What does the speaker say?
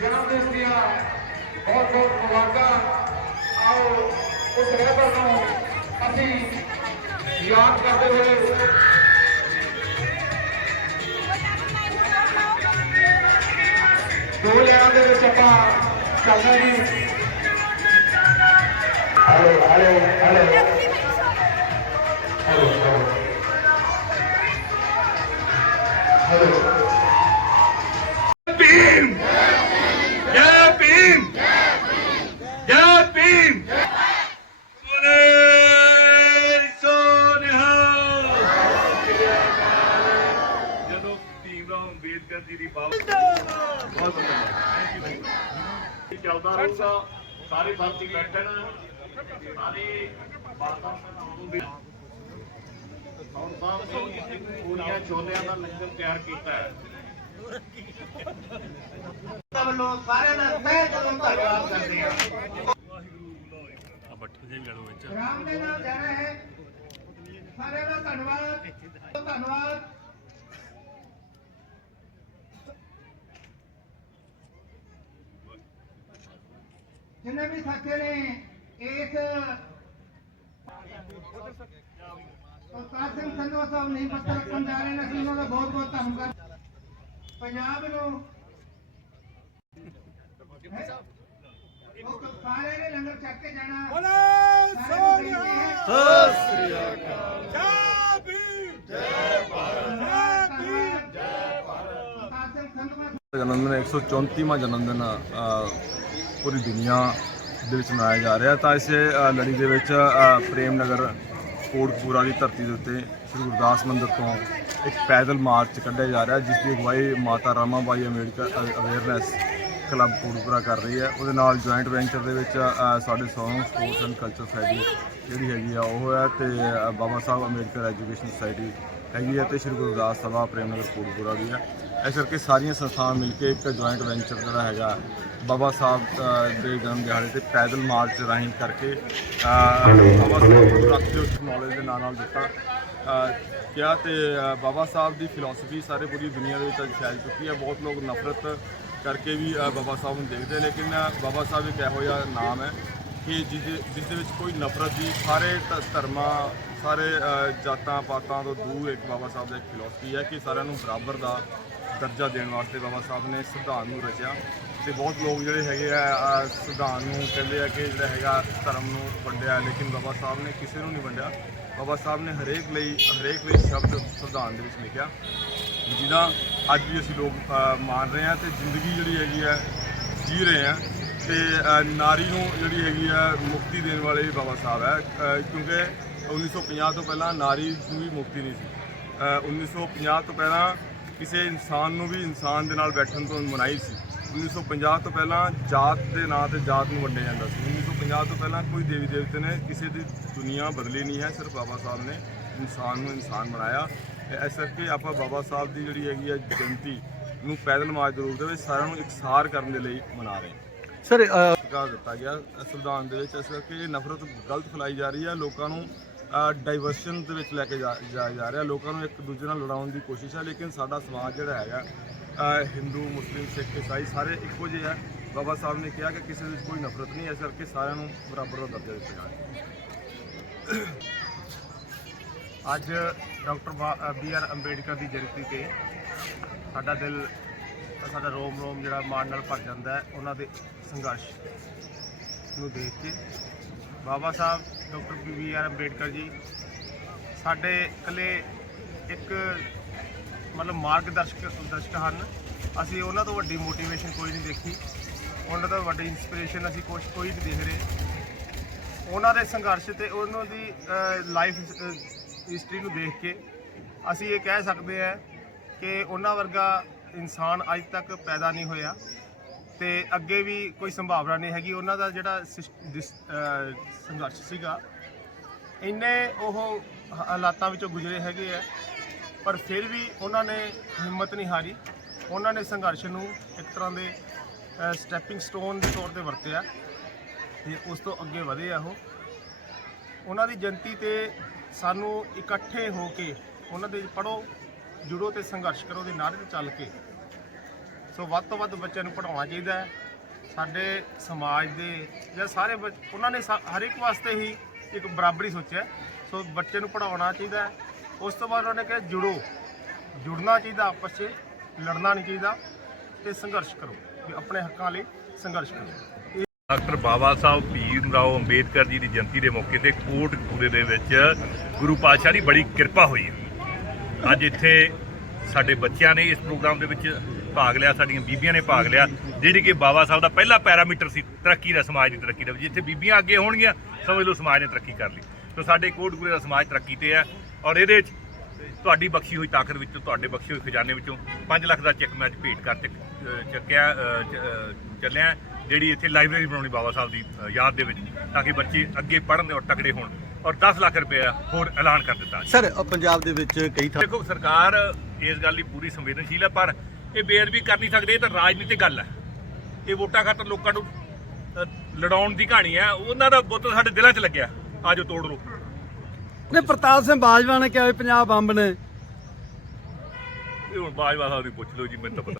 ਜਨਮ ਦਿਨ ਦੀਆਂ ਬਹੁਤ ਬਹੁਤ ਮੁਬਾਰਕਾਂ। ਆਓ, ਉਸ ਰਹਿਬਰ ਨੂੰ ਅਸੀਂ ਯਾਦ ਕਰਦੇ ਹੋਏ ਦੋ ਲਿਆਂ ਦੇ ਵਿੱਚ ਆਪਾਂ ਚੱਲਦੇ ਜੀ। ਹਲੋ ਹਲੋ ਹਲੋ ਚੱਲਦਾ ਰਹੂਗਾ। ਸਾਰੇ ਸਾਥੀ ਬੈਠਣ। ਸਾਰੇ ਬਾਤਾਂ ਸੁਣਾਉਣ ਦੇ ਹੁਣ ਸਾਹਿਬ ਨੇ ਪੂਰੀਆਂ ਛੋਲਿਆਂ ਦਾ ਲੰਗਰ ਤਿਆਰ ਕੀਤਾ ਹੈ? ਵੱਲੋਂ ਸਾਰਿਆਂ ਦਾ ਤਹਿ ਦਿਲੋਂ ਧੰਨਵਾਦ ਕਰਦੇ ਹਾਂ। ਆ ਬੱਠਲ ਜੇ ਲੜੋ ਵਿੱਚ। ਰਾਮ ਦੇ ਨਾਲ ਜਾਣਾ ਹੈ। ਸਾਰਿਆਂ ਦਾ ਧੰਨਵਾਦ। ਧੰਨਵਾਦ। ਜਿੰਨੇ ਵੀ ਸਾਥੀ ਨੇ ਇਸ ਉਸਤਾਦ ਸਿੰਘ ਸੰਧਵਾ ਸਾਹਿਬ ਨਹੀਂ ਪੱਤਰ ਰੱਖਣ ਜਾ ਰਹੇ ਨੇ ਅਸੀਂ ਉਹਨਾਂ ਦਾ ਬਹੁਤ ਬਹੁਤ ਧੰਨਵਾਦ। ਪੰਜਾਬ ਨੂੰ ਉਹ ਸਾਰੇ ਨੇ ਲੰਗਰ ਚੱਕ ਕੇ ਜਾਣਾ। ਬੋਲੇ ਸੋਨਿਆ ਜਨਮ ਦਿਨ 134ਵਾਂ ਜਨਮ ਦਿਨ ਅ, ਪੂਰੀ ਦੁਨੀਆ ਦੇ ਵਿੱਚ ਮਨਾਇਆ ਜਾ ਰਿਹਾ। ਤਾਂ ਇਸੇ ਲੜੀ ਦੇ ਵਿੱਚ ਪ੍ਰੇਮ ਨਗਰ ਕੋਟਕਪੂਰਾ ਦੀ ਧਰਤੀ ਦੇ ਉੱਤੇ ਸ੍ਰੀ ਗੁਰਦਾਸ ਮੰਦਿਰ ਤੋਂ ਇੱਕ ਪੈਦਲ ਮਾਰਚ ਕੱਢਿਆ ਜਾ ਰਿਹਾ, ਜਿਸ ਦੀ ਅਗਵਾਈ ਮਾਤਾ ਰਾਮਾਬਾਈ ਅੰਬੇਡਕਰ ਅਵੇਅਰਨੈਸ ਕਲੱਬ ਕੋਟਕਪੂਰਾ ਕਰ ਰਹੀ ਹੈ। ਉਹਦੇ ਨਾਲ ਜੁਆਇੰਟ ਵੈਂਚਰ ਦੇ ਵਿੱਚ ਸਾਡੇ song sports and culture society ਜਿਹੜੀ ਹੈਗੀ ਆ, ਉਹ ਹੈ ਤੇ ਬਾਬਾ ਸਾਹਿਬ ਅੰਬੇਡਕਰ ਐਜੂਕੇਸ਼ਨ ਸੋਸਾਇਟੀ ਹੈਗੀ ਹੈ ਤੇ ਸ਼੍ਰੀ ਗੁਰਦਾਸ ਸਭਾ ਪ੍ਰੇਮ ਨਗਰ ਕੋਟਕਪੂਰਾ ਵੀ ਹੈ। ਇਸ ਕਰਕੇ ਸਾਰੀਆਂ ਸੰਸਥਾਵਾਂ ਮਿਲ ਕੇ ਇੱਕ ਜੁਆਇੰਟ ਵੈਂਚਰ ਜਿਹੜਾ ਹੈਗਾ ਬਾਬਾ ਸਾਹਿਬ ਦੇ ਜਨਮ ਦਿਹਾੜੇ ਤੇ ਪੈਦਲ ਮਾਰਚ ਰਾਹੀਂ ਕਰਕੇ ਬਾਬਾ ਸਾਹਿਬ ਨੂੰ ਰੱਖ ਦੇ ਉੱਚ ਨੌਲੇਜ ਦੇ ਨਾਲ ਨਾਲ ਦਿੱਤਾ ਕਿਹਾ ਤੇ ਬਾਬਾ ਸਾਹਿਬ ਦੀ ਫਿਲਾਸਫੀ ਸਾਰੇ ਪੂਰੀ ਦੁਨੀਆ ਦੇ ਵਿੱਚ ਅੱਜ ਫੈਲ ਚੁੱਕੀ ਹੈ। ਬਹੁਤ ਲੋਕ ਨਫ਼ਰਤ ਕਰਕੇ ਵੀ ਬਾਬਾ ਸਾਹਿਬ ਨੂੰ ਦੇਖਦੇ ਲੇਕਿਨ ਬਾਬਾ ਸਾਹਿਬ ਇੱਕ ਇਹੋ ਜਿਹਾ ਨਾਮ ਹੈ ਕਿ ਜਿਸ ਜਿਸ ਦੇ ਵਿੱਚ ਕੋਈ ਨਫ਼ਰਤ ਦੀ ਸਾਰੇ ਧਰਮਾਂ ਸਾਰੇ ਜਾਤਾਂ ਪਾਤਾਂ ਤੋਂ ਦੂਰ ਇੱਕ ਬਾਬਾ ਸਾਹਿਬ ਦਾ ਇੱਕ ਫਿਲਾਸਫੀ ਹੈ ਕਿ ਸਾਰਿਆਂ ਨੂੰ ਬਰਾਬਰ ਦਾ ਦਰਜਾ ਦੇਣ ਵਾਸਤੇ ਬਾਬਾ ਸਾਹਿਬ ਨੇ ਸੰਵਿਧਾਨ ਨੂੰ ਰਚਿਆ ਤੇ ਬਹੁਤ ਲੋਕ ਜਿਹੜੇ ਹੈਗੇ ਆ ਅ, ਸੰਵਿਧਾਨ ਨੂੰ ਕਹਿੰਦੇ ਆ ਕਿ ਜਿਹੜਾ ਹੈਗਾ ਧਰਮ ਨੂੰ ਵੰਡਿਆ ਲੇਕਿਨ ਬਾਬਾ ਸਾਹਿਬ ਨੇ ਕਿਸੇ ਨੂੰ ਨਹੀਂ ਵੰਡਿਆ। ਬਾਬਾ ਸਾਹਿਬ ਨੇ ਹਰੇਕ ਲਈ ਹਰੇਕ ਲਈ ਸ਼ਬਦ ਸੰਵਿਧਾਨ ਦੇ ਵਿੱਚ ਲਿਖਿਆ। ਜਿਹਦਾ ਅੱਜ ਵੀ ਅਸੀਂ ਲੋਕ ਮਾਣ ਰਹੇ ਹਾਂ ਤੇ ਜ਼ਿੰਦਗੀ ਜਿਹੜੀ ਹੈਗੀ ਹੈ ਜੀ ਰਹੇ ਹਾਂ ਤੇ ਨਾਰੀ ਨੂੰ ਜਿਹੜੀ ਹੈਗੀ ਹੈ ਮੁਕਤੀ ਦੇਣ ਵਾਲੇ ਵੀ ਬਾਬਾ ਸਾਹਿਬ ਹੈ। ਅ, ਕਿਉਂਕਿ 1950 ਤੋਂ ਪਹਿਲਾਂ ਨਾਰੀ ਨੂੰ ਵੀ ਮੁਕਤੀ ਨਹੀਂ ਸੀ। ਅ, 1950 ਤੋਂ ਪਹਿਲਾਂ ਕਿਸੇ ਇਨਸਾਨ ਨੂੰ ਵੀ ਇਨਸਾਨ ਦੇ ਨਾਲ ਬੈਠਣ ਤੋਂ ਮਨਾਹੀ ਸੀ। 1950 ਤੋਂ ਪਹਿਲਾਂ ਜਾਤ ਦੇ ਨਾਂ ਤੇ ਜਾਤ ਨੂੰ ਵੰਡਿਆ ਜਾਂਦਾ ਸੀ। 1950 ਤੋਂ ਪਹਿਲਾਂ ਕੋਈ ਦੇਵੀ ਦੇਵਤੇ ਨੇ ਕਿਸੇ ਦੀ ਦੁਨੀਆ ਬਦਲੀ ਨਹੀਂ ਹੈ ਸਿਰਫ ਬਾਬਾ ਸਾਹਿਬ ਨੇ ਇਨਸਾਨ ਨੂੰ ਇਨਸਾਨ ਬਣਾਇਆ। ਇਸ ਕਰਕੇ ਆਪਾਂ ਬਾਬਾ ਸਾਹਿਬ ਦੀ ਜਿਹੜੀ ਹੈਗੀ ਹੈ ਜਯੰਤੀ ਨੂੰ ਪੈਦਲ ਮਾਰਚ ਦੇ ਰੂਪ ਦੇ ਵਿੱਚ ਸਾਰਿਆਂ ਨੂੰ ਇਕਸਾਰ ਕਰਨ ਦੇ ਲਈ ਮਨਾ ਰਹੇ ਸਰ ਕਾ ਦਿੱਤਾ ਗਿਆ ਸੰਵਿਧਾਨ ਦੇ ਵਿੱਚ ਇਸ ਕਰਕੇ ਇਹ ਨਫ਼ਰਤ ਗਲਤ ਫੈਲਾਈ ਜਾ ਰਹੀ ਹੈ। ਲੋਕਾਂ ਨੂੰ ਡਾਈਵਰਸ਼ਨ ਦੇ ਵਿੱਚ ਲੈ ਕੇ ਜਾ ਜਾਇਆ ਜਾ ਰਿਹਾ। ਲੋਕਾਂ ਨੂੰ ਇੱਕ ਦੂਜੇ ਨਾਲ ਲੜਾਉਣ ਦੀ ਕੋਸ਼ਿਸ਼ ਹੈ ਲੇਕਿਨ ਸਾਡਾ ਸਮਾਜ ਜਿਹੜਾ ਹੈਗਾ ਹਿੰਦੂ ਮੁਸਲਿਮ ਸਿੱਖ ਈਸਾਈ ਸਾਰੇ ਇੱਕੋ ਜਿਹੇ ਆ। ਬਾਬਾ ਸਾਹਿਬ ਨੇ ਕਿਹਾ ਕਿ ਕਿਸੇ ਵਿੱਚ ਕੋਈ ਨਫ਼ਰਤ ਨਹੀਂ ਹੈ, ਇਸ ਕਰਕੇ ਸਾਰਿਆਂ ਨੂੰ ਬਰਾਬਰ ਦਾ ਦਰਜਾ ਦਿੱਤਾ ਜਾਵੇ ਅੱਜ ਡਾਕਟਰ ਬੀ ਆਰ ਅੰਬੇਡਕਰ ਦੀ ਜਯੰਤੀ ਤੇ ਸਾਡਾ ਦਿਲ ਸਾਡਾ ਰੋਮ ਰੋਮ ਜਿਹੜਾ ਮਾਣ ਨਾਲ ਭਰ ਜਾਂਦਾ ਹੈ ਉਹਨਾਂ ਦੇ ਸੰਘਰਸ਼ ਨੂੰ ਦੇਖ ਕੇ Baba Sahib, doctor B R Ambedkar ji, ਸਾਡੇ ਇਕੱਲੇ ਇੱਕ ਮਤਲਬ ਮਾਰਗਦਰਸ਼ਕ ਦਰਸ਼ਕ ਹਨ। ਅਸੀਂ ਉਹਨਾਂ ਤੋਂ ਵੱਡੀ ਮੋਟੀਵੇਸ਼ਨ ਕੋਈ ਨਹੀਂ ਦੇਖੀ। ਉਹਨਾਂ ਤੋਂ ਵੱਡੀ ਇਨਸਪੀਰੇਸ਼ਨ ਅਸੀਂ ਕੁਛ ਕੋਈ ਨਹੀਂ ਦੇਖ ਰਹੇ। ਉਹਨਾਂ ਦੇ ਸੰਘਰਸ਼ ਤੇ ਉਹਨਾਂ ਦੀ ਲਾਈਫ ਹਿਸਟਰੀ ਨੂੰ ਦੇਖ ਕੇ ਅਸੀਂ ਇਹ ਕਹਿ ਸਕਦੇ ਹਾਂ ਕਿ ਉਹਨਾਂ ਵਰਗਾ ਇਨਸਾਨ ਅੱਜ ਤੱਕ ਪੈਦਾ ਨਹੀਂ ਹੋਇਆ। ਤੇ ਅੱਗੇ ਵੀ ਕੋਈ ਸੰਭਾਵਨਾ ਨਹੀਂ ਹੈਗੀ। ਉਹਨਾਂ ਦਾ ਜਿਹੜਾ ਸਿਸ- ਜਿਸ, ਸੰਘਰਸ਼ ਸੀਗਾ ਇੰਨੇ ਉਹ ਹਾਲਾਤਾਂ ਵਿੱਚੋਂ ਗੁਜ਼ਰੇ ਹੈਗੇ ਆ ਪਰ ਫਿਰ ਵੀ ਉਹਨਾਂ ਨੇ ਹਿੰਮਤ ਨਹੀਂ ਹਾਰੀ। ਉਹਨਾਂ ਨੇ ਸੰਘਰਸ਼ ਨੂੰ ਇੱਕ ਤਰ੍ਹਾਂ ਦੇ ਸਟੈਪਿੰਗ ਸਟੋਨ ਦੇ ਤੌਰ ਤੇ ਵਰਤਿਆ ਤੇ ਉਸ ਤੋਂ ਅੱਗੇ ਵਧੇ ਆ ਉਹ। ਉਹਨਾਂ ਦੀ ਜਯੰਤੀ ਤੇ ਸਾਨੂੰ ਇਕੱਠੇ ਹੋ ਕੇ ਉਹਨਾਂ ਦੇ ਪੜੋ ਜੁੜੋ ਤੇ ਸੰਘਰਸ਼ ਕਰੋ ਦੇ ਨਾਅਰੇ ਤੇ ਚੱਲ ਕੇ ਸੋ ਵੱਧ ਤੋਂ ਵੱਧ ਬੱਚਿਆਂ ਨੂੰ ਪੜਾਉਣਾ ਚਾਹੀਦਾ ਹੈ। ਸਾਡੇ ਸਮਾਜ ਦੇ ਜਾਂ ਸਾਰੇ ਬੱਚ- ਉਹਨਾਂ ਨੇ ਸਾ- ਹਰ ਇੱਕ ਵਾਸਤੇ ਹੀ ਇੱਕ ਬਰਾਬਰੀ ਸੋਚਿਆ। ਸੋ ਬੱਚੇ ਨੂੰ ਪੜਾਉਣਾ ਚਾਹੀਦਾ ਹੈ। ਉਸ ਤੋਂ ਬਾਅਦ ਉਹਨਾਂ ਨੇ ਕਿਹਾ, ਜੁੜੋ। ਜੁੜਨਾ ਚਾਹੀਦਾ ਆਪਸ 'ਚ, ਲੜਨਾ ਨਹੀਂ ਚਾਹੀਦਾ ਤੇ ਸੰਘਰਸ਼ ਕਰੋ। ਵੀ ਆਪਣੇ ਹੱਕਾਂ ਲਈ ਸੰਘਰਸ਼ ਕਰੋ। ਡਾਕਟਰ ਬਾਬਾ ਸਾਹਿਬ ਭੀਮ ਰਾਓ ਅੰਬੇਦਕਰ ਜੀ ਦੀ ਜਯੰਤੀ ਦੇ ਮੌਕੇ ਤੇ ਕੋਟਕਪੂਰੇ ਦੇ ਵਿੱਚ ਗੁਰੂ ਪਾਤਸ਼ਾਹ ਦੀ ਬੜੀ ਕਿਰਪਾ ਹੋਈ ਹੈ। ਅੱਜ ਇੱਥੇ ਸਾਡੇ ਬੱਚਿਆਂ ਨੇ ਇਸ ਪ੍ਰੋਗਰਾਮ ਦੇ ਵਿੱਚ ਭਾਗ ਲਿਆ ਸਾਡੀਆਂ ਬੀਬੀਆਂ ਨੇ ਭਾਗ ਲਿਆ। ਜਿਹੜੀ ਕਿ ਬਾਬਾ ਸਾਹਿਬ ਦਾ ਪਹਿਲਾ ਪੈਰਾਮੀਟਰ ਸੀ ਤਰੱਕੀ ਦਾ ਸਮਾਜ ਦੀ ਤਰੱਕੀ ਦਾ। ਜਿੱਥੇ ਬੀਬੀਆਂ ਅੱਗੇ ਹੋਣਗੀਆਂ ਸਮਝ ਲਓ ਸਮਾਜ ਨੇ ਤਰੱਕੀ ਕਰ ਲਈ। ਸੋ ਸਾਡੇ ਕੋਟਕਪੂਰੇ ਦਾ ਸਮਾਜ ਤਰੱਕੀ ਤੇ ਹੈ ਔਰ ਇਹਦੇ ਵਿੱਚ ਤੁਹਾਡੀ ਬਖਸ਼ੀ ਹੋਈ ਤਾਕਤ ਵਿੱਚੋਂ ਤੁਹਾਡੇ ਬਖਸ਼ੇ ਹੋਏ ਖਜ਼ਾਨੇ ਵਿੱਚੋਂ 5 ਲੱਖ ਦਾ ਚੈੱਕ ਮੈਂ ਅੱਜ ਭੇਟ ਕਰ ਚੱਕਿਆ ਚ- ਚੱਲਿਆ ਜਿਹੜੀ ਇੱਥੇ ਲਾਇਬ੍ਰੇਰੀ ਬਣਾਉਣੀ ਬਾਬਾ ਸਾਹਿਬ ਦੀ ਯਾਦ ਦੇ ਵਿੱਚ ਤਾਂ ਕਿ ਬੱਚੇ ਅੱਗੇ ਪੜ੍ਹਨ ਔਰ ਤਕੜੇ ਹੋਣ ਔਰ 10 ਲੱਖ ਰੁਪਏ ਹੋਰ ਐਲਾਨ ਕਰ ਦਿੱਤਾ। ਸਰ ਪੰਜਾਬ ਦੇ ਵਿੱਚ ਕਈ ਥਾਂ ਦੇਖੋ ਸਰਕਾਰ ਇਸ ਗੱਲ ਲਈ ਪੂਰੀ ਸੰਵੇਦਨਸ਼ੀਲ ਹੈ ਪਰ ਇਹ ਬੇਅਦਬੀ ਕਰ ਨਹੀਂ ਸਕਦੇ ਇਹ ਤਾਂ ਰਾਜਨੀਤਿਕ ਗੱਲ ਹੈ। ਇਹ ਵੋਟਾਂ ਖਾਤਰ ਲੋਕਾਂ ਨੂੰ ਲੜਾਉਣ ਦੀ ਕਹਾਣੀ ਹੈ। ਉਹਨਾਂ ਦਾ ਬੁੱਤ ਸਾਡੇ ਦਿਲਾਂ 'ਚ ਲੱਗਿਆ ਆਜੋ ਤੋੜ ਲਓ ਨੇ ਪ੍ਰਤਾਪ ਸਿੰਘ ਬਾਜਵਾ ਨੇ ਕਿਹਾ ਵੀ ਪੰਜਾਬ ਅੰਬ ਨੇ। ਇਹ ਹੁਣ ਬਾਜਵਾ ਸਾਹਿਬ ਦੀ ਪੁੱਛ ਲਓ ਜੀ ਮੈਨੂੰ ਤਾਂ ਪਤਾ।